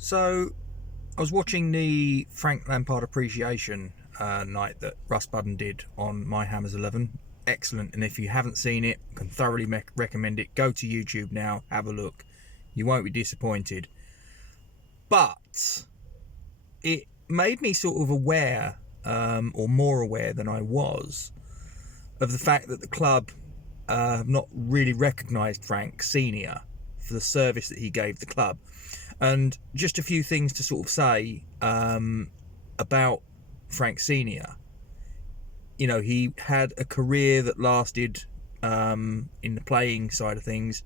So, I was watching the Frank Lampard appreciation night that Russ Budden did on My Hammers 11. Excellent, and if you haven't seen it, I can thoroughly recommend it. Go to YouTube now, have a look. You won't be disappointed. But it made me sort of aware, or more aware than I was, of the fact that the club have not really recognised Frank Snr for the service that he gave the club. And just a few things to sort of say about Frank Snr. You know, he had a career that lasted, in the playing side of things,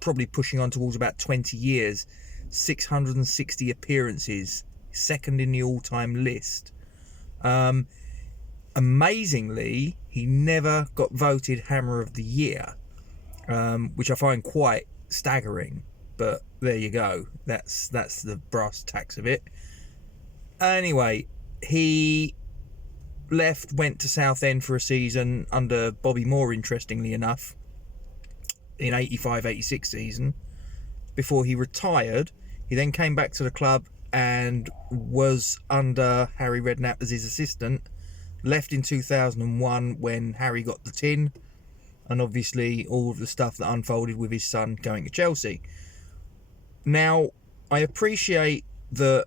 probably pushing on towards about 20 years, 660 appearances, second in the all-time list. Amazingly, he never got voted Hammer of the Year, which I find quite staggering. But there you go. That's the brass tacks of it. Anyway, he went to Southend for a season under Bobby Moore, interestingly enough, in 85-86 season. Before he retired, he then came back to the club and was under Harry Redknapp as his assistant. Left in 2001 when Harry got the tin, and obviously all of the stuff that unfolded with his son going to Chelsea. Now, I appreciate that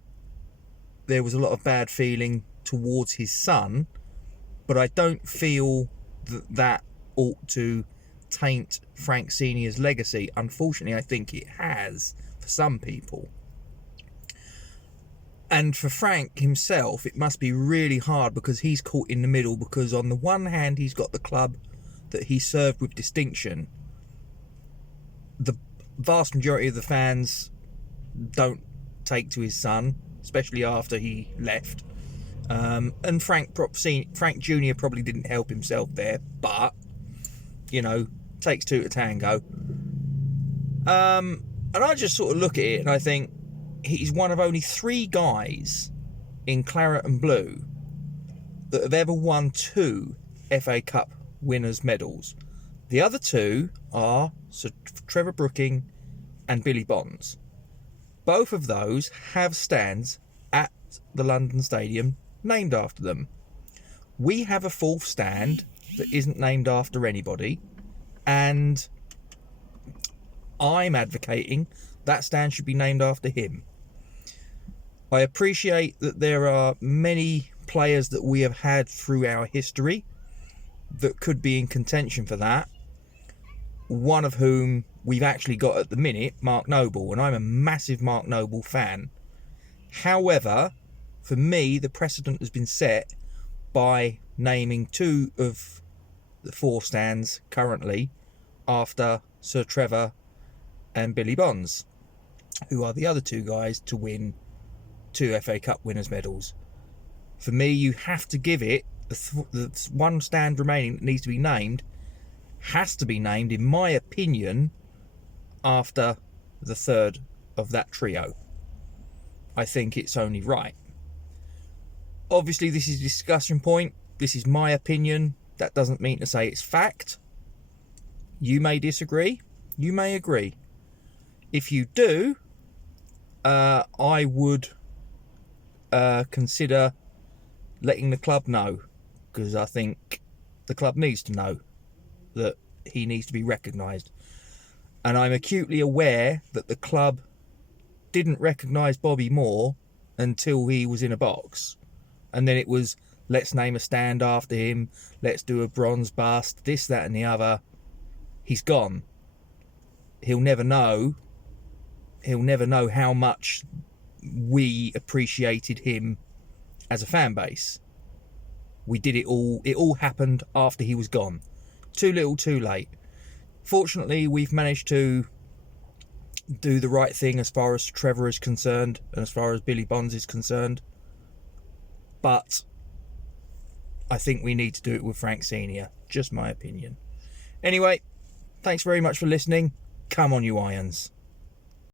there was a lot of bad feeling towards his son, but I don't feel that ought to taint Frank Snr's legacy. Unfortunately, I think it has for some people. And for Frank himself, it must be really hard because he's caught in the middle, because on the one hand, he's got the club that he served with distinction. The vast majority of the fans don't take to his son, especially after he left. And Frank Jr. probably didn't help himself there, but, you know, takes two to tango. And I just sort of look at it and I think he's one of only 3 guys in claret and blue that have ever won 2 FA Cup winners' medals. The other 2 are Sir Trevor Brooking and Billy Bonds. Both of those have stands at the London Stadium named after them. We have a 4th stand that isn't named after anybody, and I'm advocating that stand should be named after him. I appreciate that there are many players that we have had through our history that could be in contention for that, one of whom we've actually got at the minute, Mark Noble, and I'm a massive Mark Noble fan. However, for me, the precedent has been set by naming 2 of the 4 stands currently after Sir Trevor and Billy Bonds, who are the other 2 guys to win 2 FA Cup winners' medals. For me, you have to give it the one stand remaining that needs to be named, has to be named, in my opinion, after the 3rd of that trio. I think it's only right. Obviously, this is a discussion point. This is my opinion. That doesn't mean to say it's fact. You may disagree. You may agree. If you do, I would consider letting the club know, because I think the club needs to know that he needs to be recognised. And I'm acutely aware that the club didn't recognise Bobby Moore until he was in a box. And then it was, let's name a stand after him, let's do a bronze bust, this, that and the other. He's gone. He'll never know how much we appreciated him as a fan base. We did it all happened after he was gone. Too little, too late. Fortunately, we've managed to do the right thing as far as Trevor is concerned and as far as Billy Bonds is concerned. But I think we need to do it with Frank Snr. Just my opinion. Anyway, thanks very much for listening. Come on, you Irons.